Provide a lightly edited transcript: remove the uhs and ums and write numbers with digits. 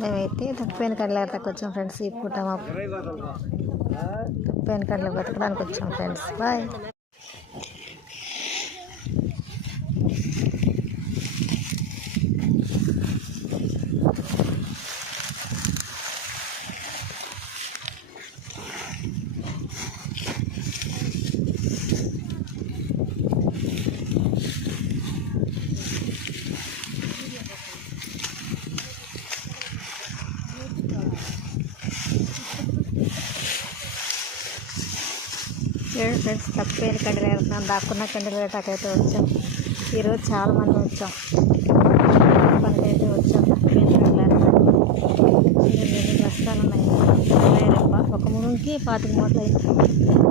మేమైతే తప్పిపోయిన కడల వచ్చాం ఫ్రెండ్స్. ఈ పూట తప్పిపోయిన కడల బతకడానికి వచ్చాం ఫ్రెండ్స్. బాయ్. ఫ్రెండ్స్ తప్పిపోయిన కండలు వెళ్తున్నాం. దాక్కున్న కండలు వేటకైతే వచ్చాం. ఈరోజు చాలా మంది వచ్చాం. పనికి అయితే వచ్చాం. తప్పిపోయిన కండలు బస్తాలు ఉన్నాయి. ఒక మునుగుకి 25 మూటలు అయింది.